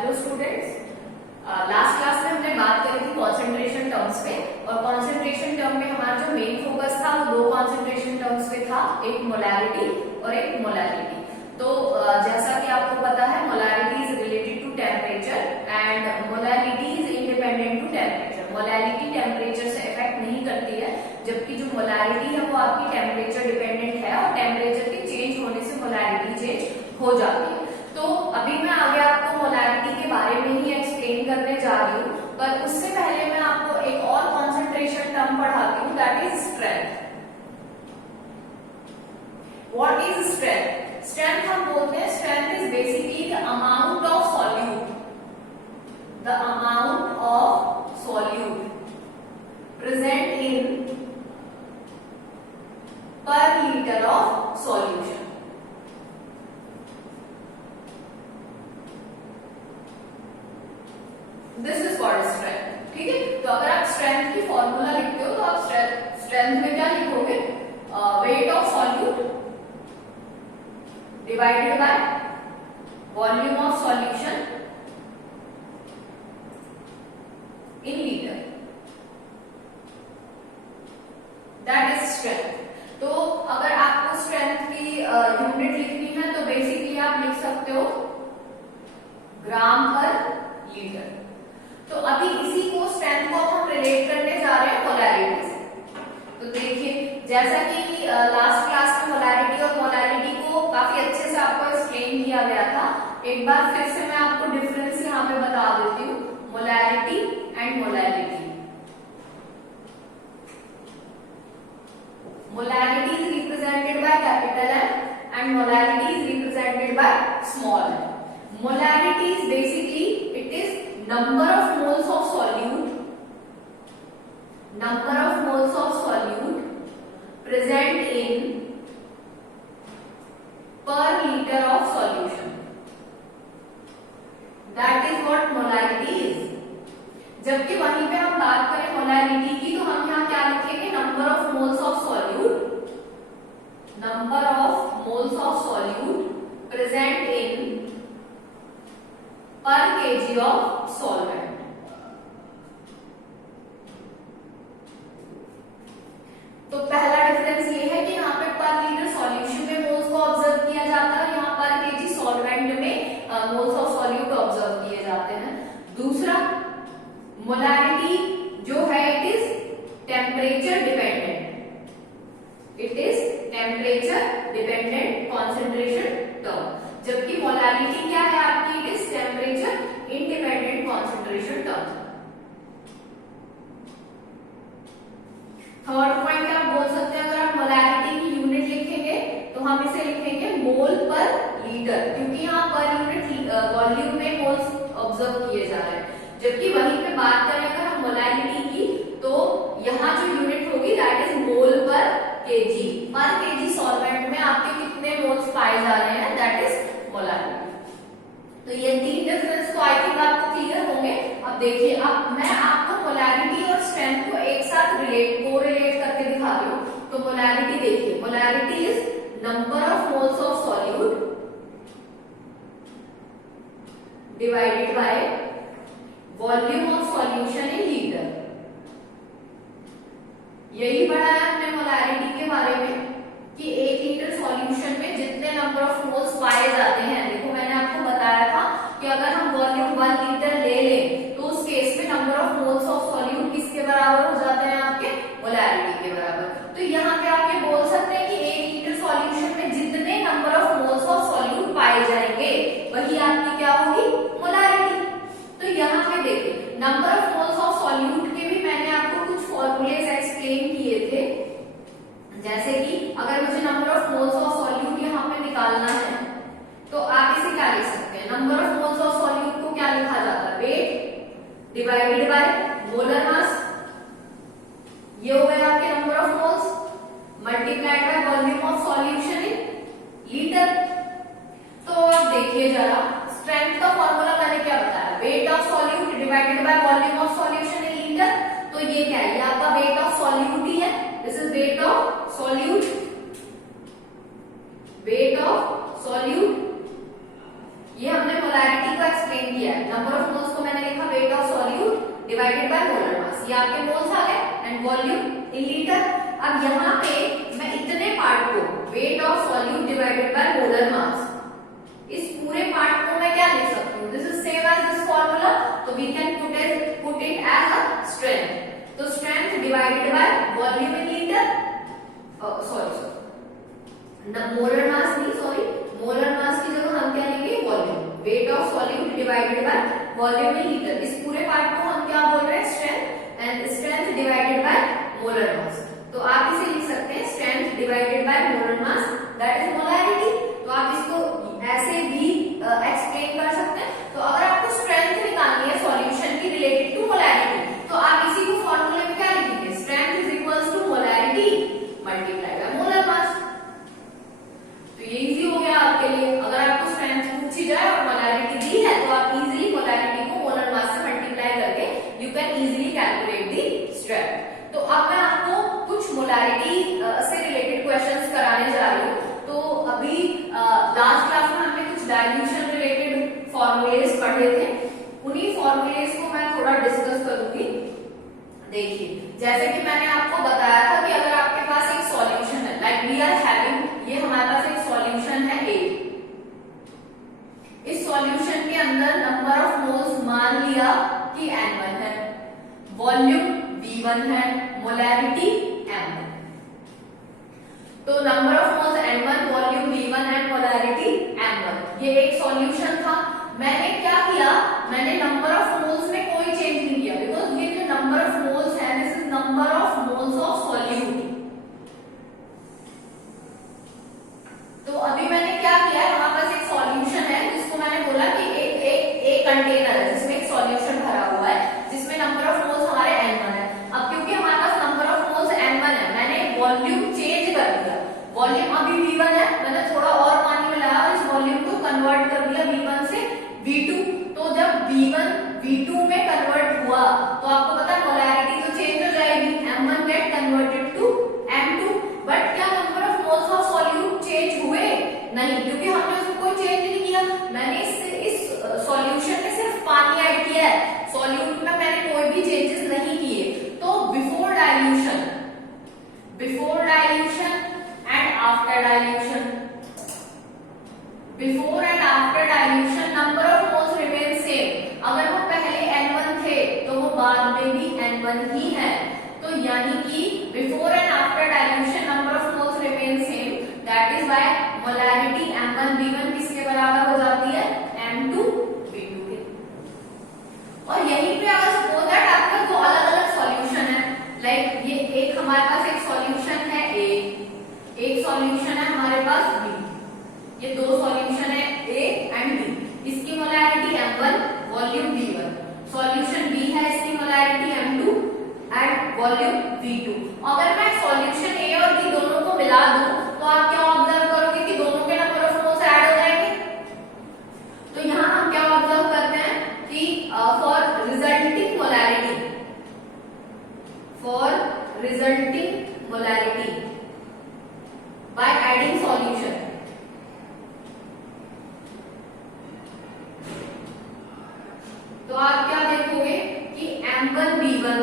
Hello students, last class में हमने बात करी थी कॉन्सेंट्रेशन टर्म्स पे। और कॉन्सेंट्रेशन टर्म में हमारा जो मेन फोकस था वो दो कॉन्सेंट्रेशन टर्म्स पे था, एक मोलैरिटी और एक मोलैरिटी। तो जैसा कि आपको पता है, molarity is related to temperature and molarity is independent to temperature. Molarity temperature से इफेक्ट नहीं करती है, जबकि जो मोलैरिटी है वो आपकी टेम्परेचर डिपेंडेंट है और टेम्परेचर के चेंज होने से मोलैरिटी चेंज हो जाती है। तो अभी मैं आगे आपको मोलैरिटी के बारे में ही एक्सप्लेन करने जा रही हूँ, पर उससे पहले मैं आपको एक और कॉन्सेंट्रेशन टर्म पढ़ाती हूँ, that is strength. What is strength? Strength हम बोलते हैं, strength is basically the amount of solute, the amount of solute present in per litre of solution. This is called strength. ठीक है, तो अगर आप स्ट्रेंथ की फॉर्मूला लिखते हो तो आप स्ट्रेंथ में क्या लिखोगे? Wait of solute divided by volume of solution in litre, that is strength. तो अगर आपको स्ट्रेंथ की यूनिट लिखनी है तो बेसिकली आप लिख सकते हो ग्राम पर लीटर। तो अभी इसी को स्ट्रेंथ को हम रिलेट करने जा रहे हैं मोलैरिटी से। तो देखिए, जैसा कि लास्ट क्लास में मोलैरिटी और मोलैरिटी को काफी अच्छे से आपको एक्सप्लेन किया गया था, एक बार फिर से मैं आपको डिफरेंस यहाँ पे बता देती हूँ, molarity and molarity. Molarity is represented by capital M and molarity is represented by small m. Molarity is basically, it is number of moles of solute present in per liter of solution. That is what molarity is. जबकि वहीं पे हम बात करें molarity की, तो हम यहाँ क्या लिखेंगे? Number of moles of solute, number of moles of solute present in पर केजी ऑफ सॉल्वेंट। तो पहला डिफरेंस ये है कि यहाँ पे पर लीटर सॉल्यूशन में मोल्स को ऑब्जर्व किया जाता है, यहाँ पर केजी सॉल्वेंट में मोल्स ऑफ सॉल्यूट ऑब्जर्व किए जाते हैं। दूसरा, मोलैरिटी जो है it is temperature dependent, it is temperature dependent concentration term, जबकि मोलैरिटी क्या है आपकी? It is temperature independent concentration term. Third point आप बोल सकते हैं, अगर आप मोलैरिटी की यूनिट लिखेंगे तो हम इसे लिखेंगे मोल पर लीटर, क्योंकि यहाँ पर यूनिट वॉल्यूम में मोल्स ऑब्जर्व किए जा रहे हैं। जबकि वहीं पे बात करें अगर हम मोलैरिटी की, तो यहाँ जो यूनिट होगी दैट इज मोल पर केजी। पर केजी सॉल्वेंट में आपके कितने मोल्स पाए जा रहे हैं, दैट इज मोलैरिटी। तो ये तीन डिफरेंस तो आई थिंक आपको क्लियर होंगे। अब देखिए, अब मैं आपको मोलैरिटी और स्ट्रेंथ को एक साथ कोरिलेट करके दिखाती हूँ। तो मोलैरिटी देखिए, molarity is number of moles of solute divided by volume of solution in litre. यही पढ़ा है हमने मोलैरिटी के बारे में कि 1 लीटर सॉल्यूशन में जितने नंबर ऑफ मोल्स पाए जाते हैं। देखो, मैंने आपको बताया था कि अगर हम वॉल्यूम 1 लीटर ले लें तो उस केस में number of moles of solute किसके बराबर हो जाते हैं? आपके मोलैरिटी के बराबर। तो यहाँ पे आप ये बोल सकते हैं कि 1 लीटर सॉल्यूशन में जितने number of moles of solute पाए जाएंगे वही आपकी क्या होगी? मोलैरिटी। तो यहाँ पे देखिए, number of moles of solute के भी मैंने आपको कुछ फॉर्मूलेज एक्सप्लेन किए थे, जैसे कि अगर मुझे number of moles of solute यहाँ पे निकालना है तो आप इसे क्या लिख सकते हैं? Number of moles of solute को क्या लिखा जाता है? वेट डिवाइडेड बाय मोलर मास। ये हो गए आपके number of moles multiplied by volume of solution in litre. तो अब देखिए जरा, स्ट्रेंथ का फॉर्मूला मैंने क्या बताया? Wait of solute divided by volume of solution in litre. तो ये क्या है? ये आपका वेट ऑफ सॉल्यूट ही है, this is wait of solute, wait of solute. ये हमने मोलैरिटी को एक्सप्लेन किया है। डिवाइडेड बाय मोलर मास, ये आपके मोल्स आ गए, एंड वॉल्यूम इन लीटर। अब यहाँ पे मैं इतने पार्ट को weight of solute divided by molar mass, इस पूरे पार्ट को मैं क्या लिख सकती हूँ, this is same as this formula, तो we can put it as a strength. तो strength divided by volume in litre, sorry molar mass नहीं, सॉरी मोलर मास की जगह हम क्या लेंगे, volume, weight of solute divided by volume in litre. इस पूरे पार्ट को हम क्या बोल रहे हैं, strength, and strength divided by molar mass. तो आप इसे लिख सकते हैं strength divided by molar mass, that is molarity. तो आप इसको ऐसे भी एक्सप्लेन कर सकते हैं। तो अगर आपको स्ट्रेंथ निकालनी है सॉल्यूशन की रिलेटेड टू मोलैरिटी, तो आप इसी को फॉर्मूले में क्या लिखेंगे, strength is equals to molarity multiply by molar mass. तो ये इजी हो गया आपके लिए। अगर आपको स्ट्रेंथ पूछी जाए और मोलैरिटी दी है, तो आप इजीली मोलैरिटी को मोलर मास से मल्टीप्लाई करके you can easily calculate the strength. तो अब मैं आपको कुछ मोलैरिटी से रिलेटेड क्वेश्चंस कराने जा रही हूँ। तो अभी लास्ट क्लास में हमने कुछ डाइल्यूशन रिलेटेड फॉर्मूलेज पढ़े थे, उन्हीं फॉर्मूलेज को मैं थोड़ा डिस्कस करूंगी। देखिए, जैसे कि मैंने आपको बताया था कि अगर आपके पास एक सॉल्यूशन है, लाइक वी आर हैविंग, ये हमारे पास एक सॉल्यूशन है A, इस सॉल्यूशन के अंदर नंबर ऑफ मोल्स मान लिया कि N1 है, वॉल्यूम V1 है, मोलैरिटी M1। तो number of moles N1, volume V1 and molarity M1, ये एक सॉल्यूशन था। मैंने क्या किया, मैंने नंबर ऑफ मोल्स में कोई चेंज नहीं किया, बिकॉज ये जो नंबर ऑफ मोल्स है, this is number of moles of solute. तो अभी मैंने क्या किया है, हमारे पास एक सॉल्यूशन है जिसको मैंने बोला कि एक कंटेनर है जिसमें एक सॉल्यूशन भरा हुआ है, जिसमें नंबर ऑफ मोल्स हमारे N1 है। अब क्योंकि हमारे पास नंबर ऑफ मोल्स N1 है, मैंने वॉल्यूम चेंज कर दिया, वॉल्यूम अभी V1 है, मैंने थोड़ा और पानी मिलाया और इस वॉल्यूम को कन्वर्ट कर दिया V1 से V2। तो जब V1 V2 में कन्वर्ट हुआ, तो आपको पता है मोलैरिटी तो चेंज हो जाएगी, M1 get converted to M2। But क्या number of moles of solute change हुए? नहीं, क्योंकि हमने उसको कोई चेंज नहीं किया। मैंने इस सॉल्यूशन में सिर्फ पानी ऐड किया है, सॉल्यूट में मैंने कोई भी चेंजेस नहीं किए। तो before dilution and after dilution, before and after dilution number of moles remain same. अगर वो पहले N1 थे तो वो बाद में भी N1 ही है। तो यानी कि before and after dilution number of moles remain same, that is why molarity M1 V1 किसके बराबर हो जाती है, M2 V2 के। और यहीं पे अगर सपोज दैट आपका दो अलग अलग सॉल्यूशन है, लाइक ये एक हमारे पास एक सॉल्यूशन है A, एक सॉल्यूशन है हमारे पास B, ये दो सॉल्यूशन है A एंड B, इसकी molarity M1, volume V1, solution B है, इसकी molarity M2 and volume V2। अगर मैं सॉल्यूशन A और B दोनों को मिला दूं, तो आप क्या ऑब्जर्व करोगे कि दोनों के नंबर ऑफ मोल्स ऐड हो जाएंगे। तो यहाँ हम क्या ऑब्जर्व करते हैं कि for resulting molarity by adding solution, तो आप क्या देखोगे कि M1 V1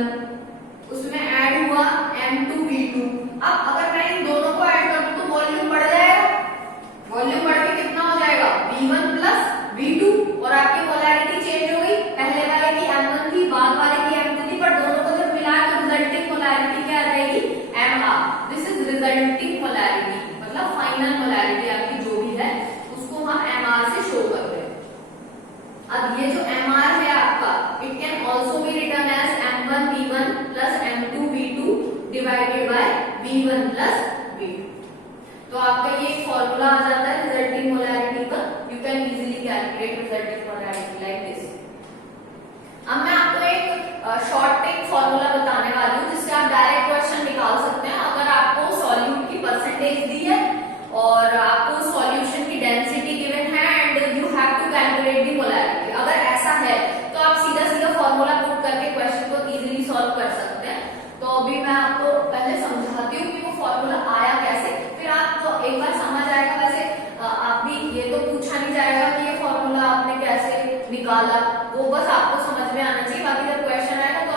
उसमें ऐड हुआ M2 V2। अब अगर मैं इन दोनों को ऐड कर दूं तो वॉल्यूम बढ़ जाएगा, वॉल्यूम बढ़ के कितना हो जाएगा, V1 प्लस V2, और आपकी मोलैरिटी चेंज हो गई, पहले वाले की M1 थी, बाद वाले की M2 थी, पर दोनों को जब मिलाया तो रिजल्टिंग मोलैरिटी क्या आ जाएगी, MR। This is resulting molarity, मतलब फाइनल मोलैरिटी आपकी जो भी है उसको हम MR से शो करते हैं। अब ये जो MR है आपका, it can also be written as M1 V1 plus M2 V2 divided by V1 plus V2। तो आपका ये फॉर्मूला आ जाता है रिजल्टिंग मोलैरिटी का। You can easily calculate resulting molarity like this. अब मैं आपको एक शॉर्ट टेक फॉर्मूला बताने वाली हूँ जिससे आप डायरेक्ट क्वेश्चन निकाल सकते हैं। अगर आपको सॉल्यूट की परसेंटेज दी है और आपको सॉल्यूशन की डेंसिटी गिवन है and you have to calculate the molarity, अगर ऐसा है तो आप सीधा सीधा फॉर्मूला पुट करके क्वेश्चन को इजीली सॉल्व कर सकते हैं। तो अभी मैं आपको पहले समझाती हूँ कि वो फॉर्मूला आया कैसे, फिर आपको एक बार समझ आएगा। वैसे आप भी ये तो पूछा नहीं जाएगा कि ये फॉर्मूला आपने कैसे निकाला, वो बस आपको समझ में आना चाहिए। बाकी जब क्वेश्चन आएगा तो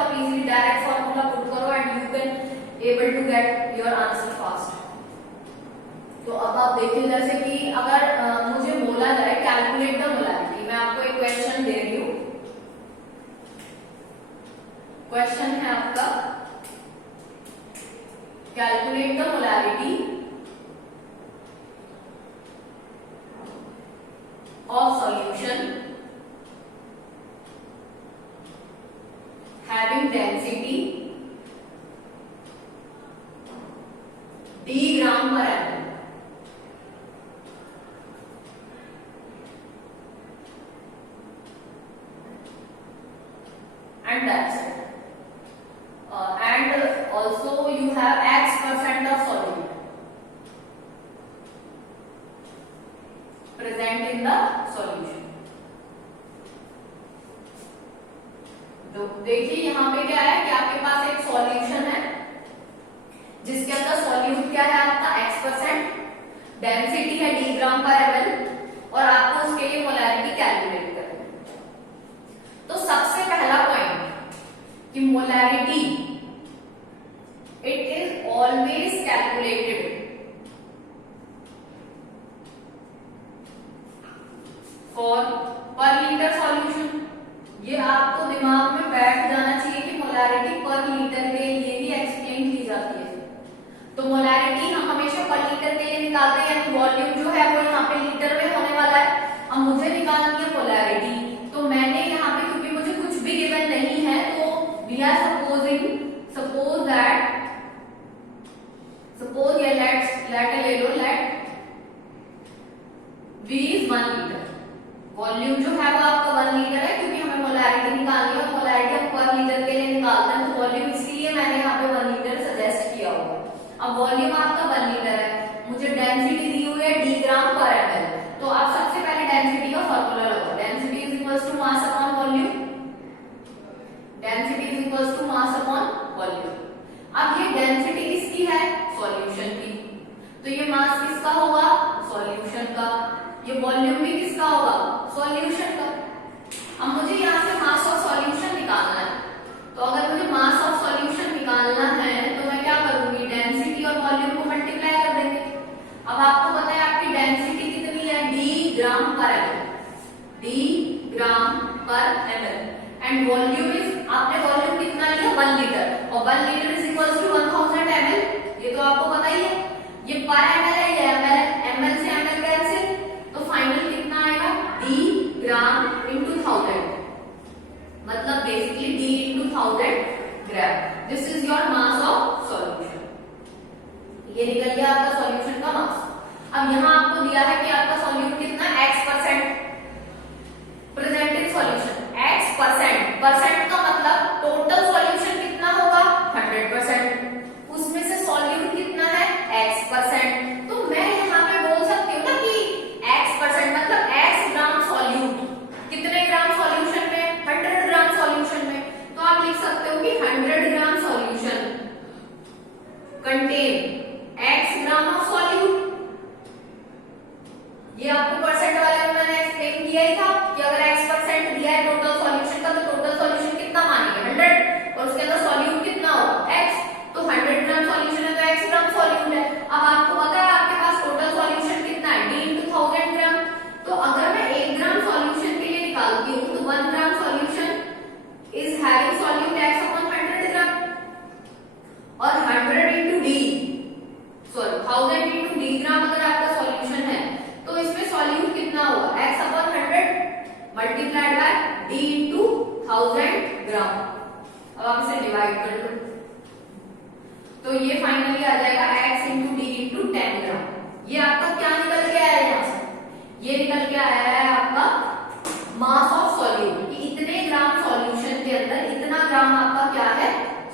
डायरेक्ट फॉर्मूला पुट करो and you can able to get your answer fast. तो अब आप देखिए जैसे कि अगर मुझे बोला जाए कैलकुलेट द मोलैरिटी, मैं आपको एक क्वेश्चन दे रही हूँ। क्वेश्चन है आपका calculate the molarity of solution having density d gram पर M and that's it. And also you have x% of solute present in the solution. तो देखिए यहाँ पे क्या है कि आपके पास एक सॉल्यूशन है जिसके अंदर सॉल्यूट क्या है आपका x%, डेंसिटी है d ग्राम पर ml और आपको उसके लिए मोलैरिटी कैलकुलेट करनी है। तो सबसे पहला पॉइंट कि molarity it is always calculated for पर लीटर सॉल्यूशन। ये आपको दिमाग में बैठ जाना चाहिए कि मोलैरिटी पर लीटर के लिए ही एक्सप्लेन की जाती है। तो मोलैरिटी हम हमेशा पर लीटर के लिए निकालते हैं, यानी वॉल्यूम जो है वो यहाँ पे लीटर में होने वाला है। अब मुझे निकालनी है मोलैरिटी, तो मैंने यहाँ पे क्योंकि मुझे कुछ भी गिवन नहीं है तो we are suppose ये let V is 1 litre. Volume जो है वो आपका 1 लीटर है क्योंकि हमें मोलैरिटी निकालनी है और मोलैरिटी हम पर लीटर के लिए निकालते हैं, तो वॉल्यूम इसलिए मैंने यहाँ पे 1 लीटर सजेस्ट किया होगा। अब वॉल्यूम आपका 1 लीटर है, मुझे डेंसिटी दी हुई है d ग्राम पर ml, तो आप सबसे पहले डेंसिटी का फॉर्मूला लगाओ। Density is equals to mass upon volume, density is equals to mass upon volume. अब ये डेंसिटी किसकी है? सॉल्यूशन की, तो ये मास किसका होगा? सॉल्यूशन का। ये वॉल्यूम भी किसका होगा? सॉल्यूशन का। अब मुझे यहाँ से मास ऑफ सॉल्यूशन निकालना है, तो अगर मुझे मास ऑफ सॉल्यूशन निकालना है तो मैं क्या करूंगी? डेंसिटी और वॉल्यूम को मल्टीप्लाई कर देंगे। अब आपको पता है आपकी डेंसिटी कितनी है? d ग्राम पर ml, d ग्राम पर ml एंड वॉल्यूम इज, आपने वॉल्यूम कितना लिया? 1 लीटर, और 1 litre is equals to 1000 ml, ये तो आपको पता ही है। ये पर ml है, ये ml है, ml से ml कैंसिल, तो फाइनल कितना आएगा? d ग्राम इंटू 1000, मतलब basically d into 1000 gram. This is your mass of solution. ये निकल गया आपका सॉल्यूशन का मास। अब यहाँ आपको दिया है कि आपका सॉल्यूट कितना? x% present in solution. x% percent का मतलब टोटल सॉल्यूशन कितना होगा? 100%, उसमें से सॉल्यूट कितना है? x%। तो मैं यहाँ पे बोल सकती हूँ ना कि x% मतलब x ग्राम सॉल्यूट, कितने ग्राम सॉल्यूशन में? 100 ग्राम सॉल्यूशन में। तो आप लिख सकते हो कि 100 gram solution contain x gram of solute. ये आपको परसेंट वाले में मैंने एक्सप्लेन किया ही था कि अगर x% दिया है टोटल सॉल्यूशन का, तो टोटल सॉल्यूशन कितना मानेंगे? 100, और उसके अंदर सॉल्यूट कितना होगा? x, तो 100 ग्राम सॉल्यूशन है तो x ग्राम सॉल्यूट है। अब आपको पता है आपके पास टोटल सॉल्यूशन कितना है? d इंटू 1000 ग्राम। तो अगर मैं 1 ग्राम सॉल्यूशन के लिए निकालती हूँ तो 1 gram solution is having solute x upon 100 gram, और 100 into d, sorry 1000 into d gram अगर आपका सॉल्यूशन है तो इसमें सॉल्यूट कितना होगा? x upon 100 multiplied by d into 1000 ग्राम। अब आप इसे डिवाइड कर लो, तो ये फाइनली आ जाएगा x इंटू d इंटू 10 ग्राम। ये आपका क्या निकल के आया है यहाँ से? ये निकल के आया है आपका मास ऑफ सॉल्यूट, कि इतने ग्राम सॉल्यूशन के अंदर इतना ग्राम आपका क्या है?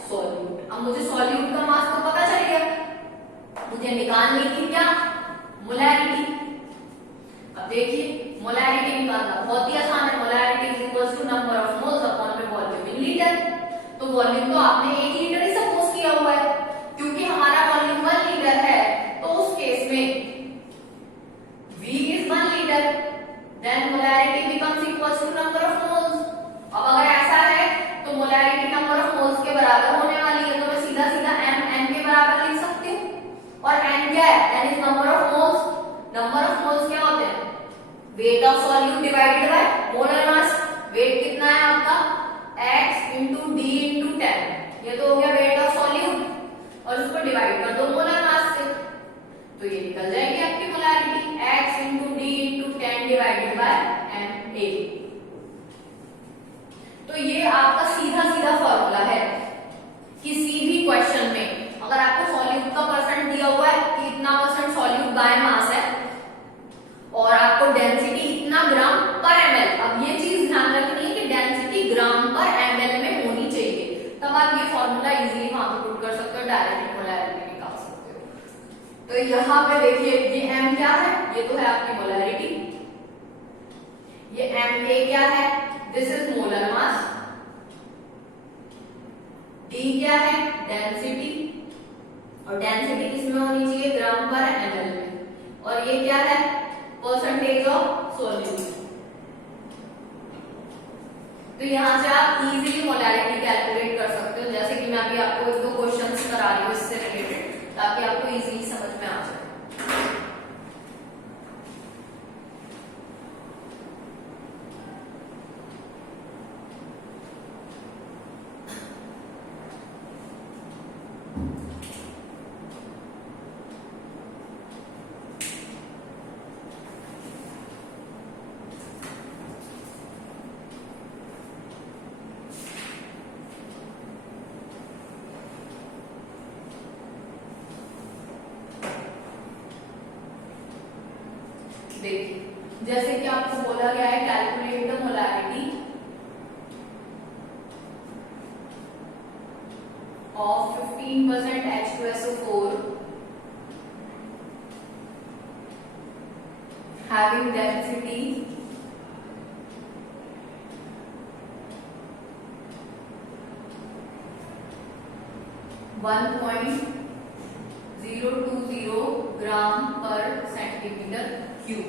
सॉल्यूट। अब मुझे सॉल्यूट का मास तो पता चल गया, मुझे निकालनी थी क्या? मोलैरिटी। अब देखिए मोलैरिटी निकालना बहुत ही आसान है। Molarity is equals to number of moles upon में वॉल्यूम इन लीटर। तो वॉल्यूम तो आपने 1 लीटर ही सपोज किया हुआ है, क्योंकि हमारा वॉल्यूम 1 लीटर है, तो उस केस में V is 1 litre, then molarity becomes equals to number of moles. अब अगर ऐसा है तो मोलैरिटी नंबर ऑफ मोल्स के बराबर वेट कितना है आपका x इंटू डी इंटू 10, ये तो हो गया वेट ऑफ सॉल्यूट और उसको डिवाइड कर दो मोलर मास से तो ये निकल जाएगी आपकी molarity x into D into 10 divided by ma। तो ये आपका सीधा सीधा फॉर्मूला है। किसी भी क्वेश्चन में अगर आपको सॉल्यूट का परसेंट दिया हुआ है कि इतना परसेंट सॉल्यूट बाय मास है और आपको डेंसिटी इतना ग्राम पर ml, अब ये चीज ध्यान रखनी है कि डेंसिटी ग्राम पर ml में होनी चाहिए, तब आप ये फॉर्मूला इजीली वहां पे पुट कर सकते हो, डायरेक्ट मोलैरिटी निकाल सकते हो। तो यहाँ पे देखिए ये m क्या है, ये तो है आपकी मोलैरिटी, ये ma क्या है, this is molar mass, d क्या है डेंसिटी, और डेंसिटी किसमें होनी चाहिए ग्राम पर ml में, और ये क्या है परसेंटेज ऑफ सॉल्यूट। तो यहाँ से आप इजीली मोलैरिटी कैलकुलेट कर सकते हो, जैसे कि मैं अभी आपको एक दो क्वेश्चंस करा रही हूँ इससे रिलेटेड, ताकि आपको इजीली समझ में आ जाए। देखिए जैसे कि आपको बोला गया है calculate the molarity of 15% H2SO4 having density 1.020 ग्राम पर सेंटीमीटर क्यूब।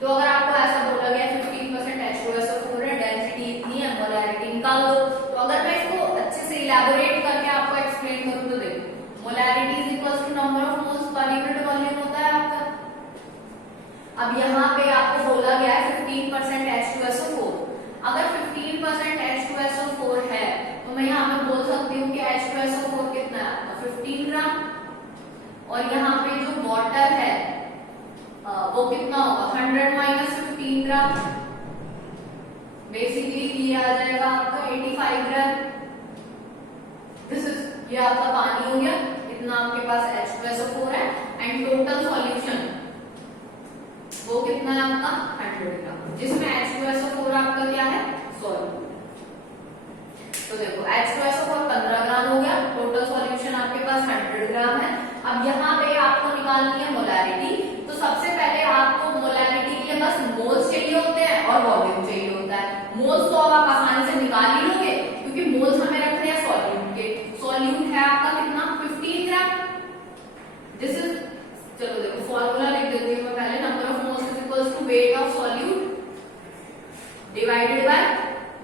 तो अगर आपको ऐसा बोला गया 15% H2SO4 है, डेंसिटी इतनी है, मोलैरिटी निकाल दो, तो अगर मैं इसको अच्छे से इलैबोरेट करके आपको एक्सप्लेन करूं तो देखो molarity is equal to number of moles per unit volume होता है आपका। अब यहाँ पे आपको बोला गया है 15% H2SO4, अगर 15% H2SO4 है तो मैं यहाँ पे बोल सकती हूँ कि H2SO4 कितना है आपका 15 ग्राम, और यहाँ पे जो वाटर है वो कितना होगा 100 माइनस 15 ग्राम, बेसिकली ये आ जाएगा आपका 85 ग्राम। दिस इज ये आपका पानी हो गया, इतना आपके पास H2SO4 है, एंड टोटल सॉल्यूशन वो कितना है आपका 100 ग्राम, जिसमें H2SO4 आपका क्या है सॉल्यूट। तो देखो H2SO4 15 ग्राम हो गया, टोटल सॉल्यूशन आपके पास 100 ग्राम है। अब यहाँ पे आपको निकालनी है मोलैरिटी, तो सबसे पहले आपको मोलैरिटी के लिए बस मोल्स चाहिए होते हैं और वॉल्यूम चाहिए होता है। मोल्स तो अब आप आसानी से निकाल ही लोगे क्योंकि मोल्स हमें रखने हैं सॉल्यूट के, सॉल्यूट है आपका कितना 15 ग्राम। दिस इज चलो देखो फॉर्मूला लिख देती हूँ मैं पहले, number of moles is equals to weight of solute divided by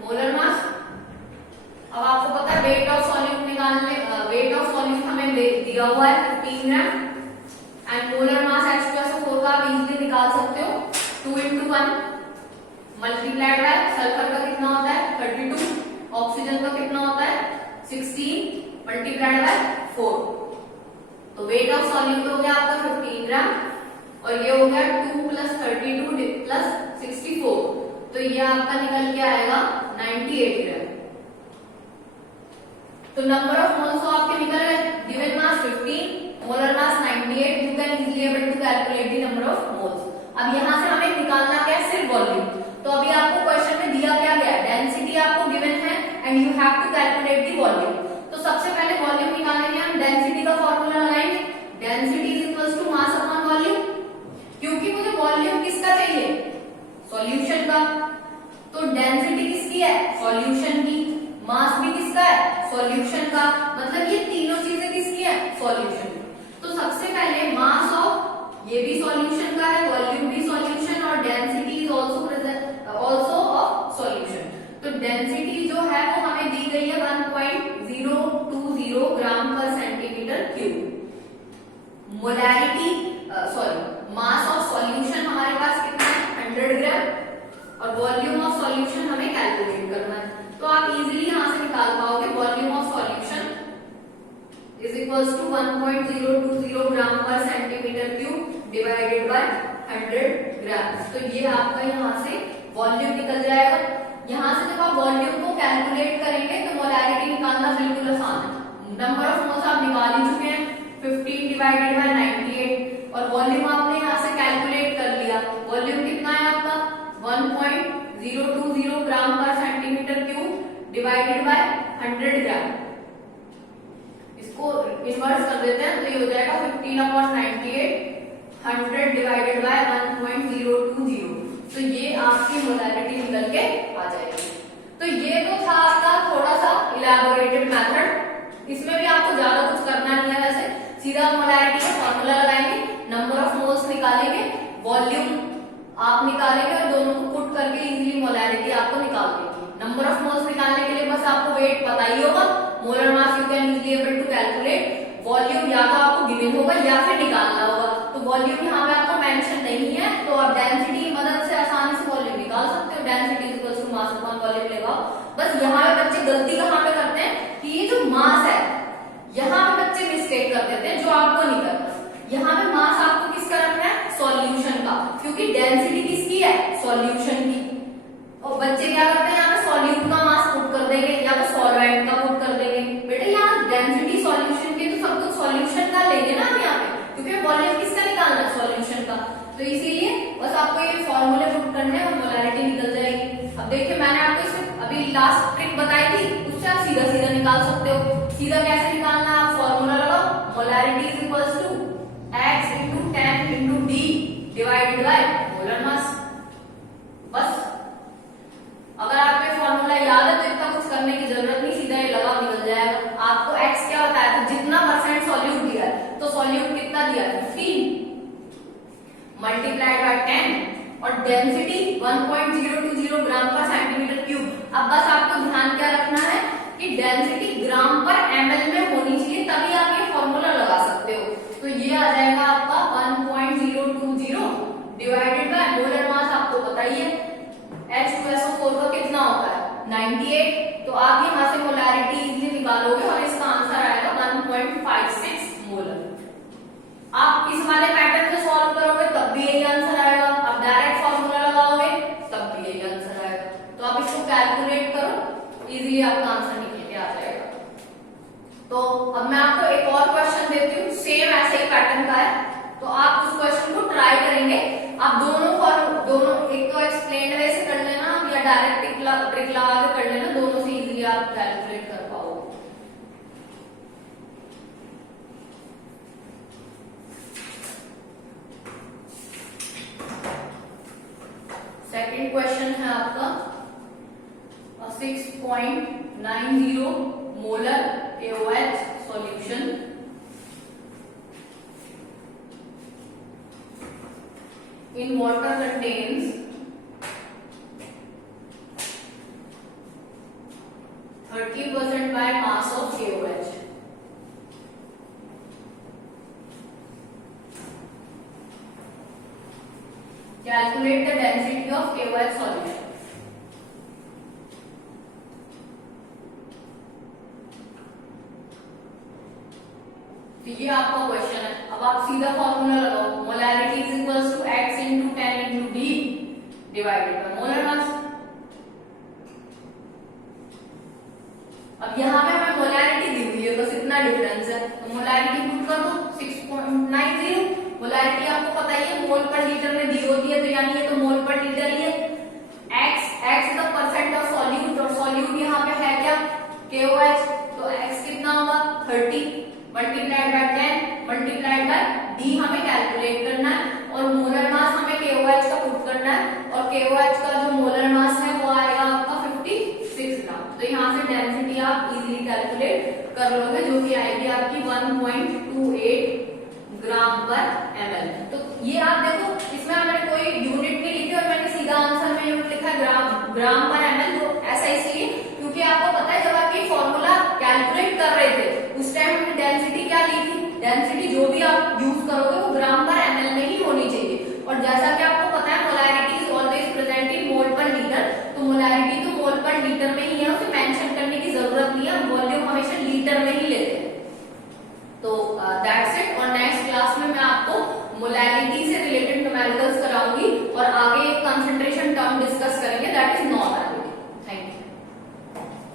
molar mass. अब आपको पता है वेट ऑफ सॉल्यूट निकालने, वेट ऑफ सॉल्यूट हमें दिया हुआ है 15 gram and molar mass H2SO4 का आप इजीली निकाल सकते हो 2 into 1 मल्टीप्लाइड बाय सल्फर का कितना होता है 32, ऑक्सीजन का कितना होता है 16 मल्टीप्लाइड बाय 4। तो वेट ऑफ सॉल्यूट हो गया आपका 15 ग्राम और ये हो गया 2 प्लस 32 प्लस 64, तो ये आपका निकल के आएगा 98 ग्राम। तो नंबर ऑफ मोल्स तो आपके निकल गए, given mass 15, molar mass 98, you can easily able to calculate the number of moles. अब यहाँ से हमें निकालना क्या है सिर्फ वॉल्यूम। तो अभी आपको क्वेश्चन में दिया क्या गया है, डेंसिटी आपको गिवन है and you have to calculate the volume. तो सबसे पहले वॉल्यूम निकालने के लिए हम डेंसिटी का फॉर्मूला लगाएंगे, density is equals to mass upon volume, क्योंकि मुझे वॉल्यूम किसका चाहिए सॉल्यूशन का, तो डेंसिटी किसकी है सॉल्यूशन की, मास भी किसका है सॉल्यूशन का, मतलब ये तीनों चीजें किसकी है सॉल्यूशन। तो सबसे पहले मास ऑफ ये भी सॉल्यूशन का है, वॉल्यूम भी सॉल्यूशन, और density is also also of solution. तो डेंसिटी जो है वो हमें दी गई है 1.020 ग्राम पर centimetre cube. Molarity mass of solution हमारे पास कितना है 100 ग्राम, और वॉल्यूम ऑफ सॉल्यूशन हमें कैलकुलेट इक्वल्स टू 1.020 ग्राम पर सेंटीमीटर क्यूब डिवाइडेड बाय 100 ग्राम। तो ये आपका यहाँ से वॉल्यूम निकल जाएगा। यहाँ से जब आप वॉल्यूम को कैलकुलेट करेंगे तो मोलैरिटी निकालना बिल्कुल आसान है। नंबर ऑफ मोल्स आप निकाल ही चुके हैं, 15 डिवाइडेड बाय 98, और वॉल्यूम आपने यहाँ से कैलकुलेट कर लिया। वॉल्यूम कितना है आपका 1.020 ग्राम पर सेंटीमीटर क्यूब डिवाइडेड बाय 100 ग्राम। इसको इन्वर्स कर देते हैं तो ये हो जाएगा 15/98, 100 डिवाइडेड बाय 1.020। तो ये आपकी मोलैरिटी निकल के आ जाएगी। तो ये तो था आपका थोड़ा सा इलैबोरेटेड मेथड। इसमें भी आपको ज्यादा कुछ करना नहीं है, वैसे सीधा मोलैरिटी का फॉर्मूला लगाएंगे, नंबर ऑफ मोल्स निकालेंगे, वॉल्यूम आप निकालेंगे और दोनों को पुट करके इजीली मोलैरिटी आपको निकाल देगी। नंबर ऑफ मोल्स निकालने के लिए बस आपको वेट पता ही होगा, molar mass you can easily able to calculate. Volume या तो आपको गिवन होगा या फिर निकालना होगा। तो वॉल्यूम यहाँ पे आपको मेंशन नहीं है, तो आप डेंसिटी की मदद से आसानी से वॉल्यूम निकाल सकते हो। Density equals to mass upon volume लगाओ। बस यहाँ पे बच्चे गलती कहाँ पे करते हैं कि ये जो मास है यहाँ पे बच्चे मिस्टेक कर देते हैं, जो आपको नहीं करना। यहाँ पे मास आपको किसका रखना है, सॉल्यूशन का, क्योंकि डेंसिटी किसकी है, सॉल्यूशन की। और बच्चे क्या करते हैं यहाँ पे सॉल्यूट का मास पुट कर देंगे या तो सॉल्वेंट का पुट कर देंगे। बेटा यहाँ डेंसिटी सॉल्यूशन की तो सब कुछ सॉल्यूशन का लेंगे ना हम यहाँ पे, क्योंकि वॉल्यूम किसका निकालना है, सॉल्यूशन का। तो इसीलिए बस आपको ये फॉर्मूले पुट करने हैं और मोलैरिटी निकल जाएगी। अब देखिए मैंने आपको इसमें अभी लास्ट ट्रिक बताई थी, उससे आप सीधा सीधा निकाल सकते हो। सीधा कैसे निकालना है, आप फॉर्मूला लगाओ, molarity is equals to x into 10 into d divided by molar mass. बस अगर आपको फॉर्मूला याद है तो इतना कुछ करने की जरूरत नहीं, सीधा ये लगा निकल जाएगा। आपको x क्या होता है, तो जितना परसेंट सॉल्यूट दिया है, तो सॉल्यूट कितना दिया है 15 मल्टीप्लाइड बाय 10 और डेंसिटी 1.020 ग्राम पर सेंटीमीटर क्यूब। अब बस आपको ध्यान क्या रखना है कि डेंसिटी ग्राम पर ml में होनी चाहिए, तभी आप ये फॉर्मूला लगा सकते हो। तो ये आ जाएगा आपका 1.020 डिवाइडेड बाय मोलर मास। आपको पता ही है H2SO4 का कितना होता है 98, तो आप यहाँ से मोलैरिटी इजीली निकालोगे और इसका आंसर आएगा 1.56 मोलर। आप इस वाले पैटर्न से सॉल्व करोगे तब भी यही आंसर आएगा, आप डायरेक्ट फॉर्मूला लगाओगे तब भी यही आंसर आएगा। तो आप इसको कैलकुलेट करो, इजीली आपका आंसर निकल के आ जाएगा। तो अब मैं आपको एक और क्वेश्चन देती हूँ, सेम ऐसे ही पैटर्न का है, तो आप उस क्वेश्चन को ट्राई करेंगे। आप दोनों एक तो एक्सप्लेन वे से कर लेना या डायरेक्ट ट्रिक लगा के कर लेना, दोनों से इजीली आप कैलकुलेट कर पाओगे। सेकंड क्वेश्चन है आपका 6.90 molar AOH solution in water contains 30% by mass of KOH. Calculate the density of KOH solution. तो ये आपका क्वेश्चन है। अब आप सीधा फॉर्मूला लगाओ, molarity is equals to x into 10 into d divided by molar mass. अब यहाँ पे हमें मोलैरिटी दी हुई है, बस इतना डिफरेंस है, तो मोलैरिटी पुट कर दो 6.90। मोलैरिटी आपको पता ही है मोल पर लीटर में दी होती है, तो यानी ये तो मोल पर लीटर ही है। x the percent of solute, और सॉल्यूट यहाँ पे है क्या KOH, तो x कितना होगा 30 multiplied by 10 multiplied by d हमें कैलकुलेट करना है, और मोलर मास हमें KOH का पुट करना है, और KOH का जो मोलर मास है वो आएगा आपका 56 ग्राम। तो यहाँ से डेंसिटी आप इजीली कैलकुलेट कर लोगे, जो कि आएगी आपकी 1.28 ग्राम पर ml। तो ये आप देखो, इसमें मैंने कोई यूनिट नहीं लिखी और मैंने सीधा आंसर में यूनिट लिखा ग्राम पर ml। तो ऐसा इसलिए क्योंकि आपको पता है जब आप ये फॉर्मूला कैलकुलेट कर रहे थे उस टाइम हमने डेंसिटी क्या ली थी, डेंसिटी जो भी आप यूज करोगे वो ग्राम पर ml में ही होनी चाहिए। और जैसा कि आपको पता है molarity is always present in mole per litre, तो मोलैरिटी तो मोल पर लीटर में ही है, उसे मेंशन करने की जरूरत नहीं है, वॉल्यूम हमेशा लीटर में ही लेते हैं। तो दैट्स इट। और नेक्स्ट क्लास में मैं आपको मोलैरिटी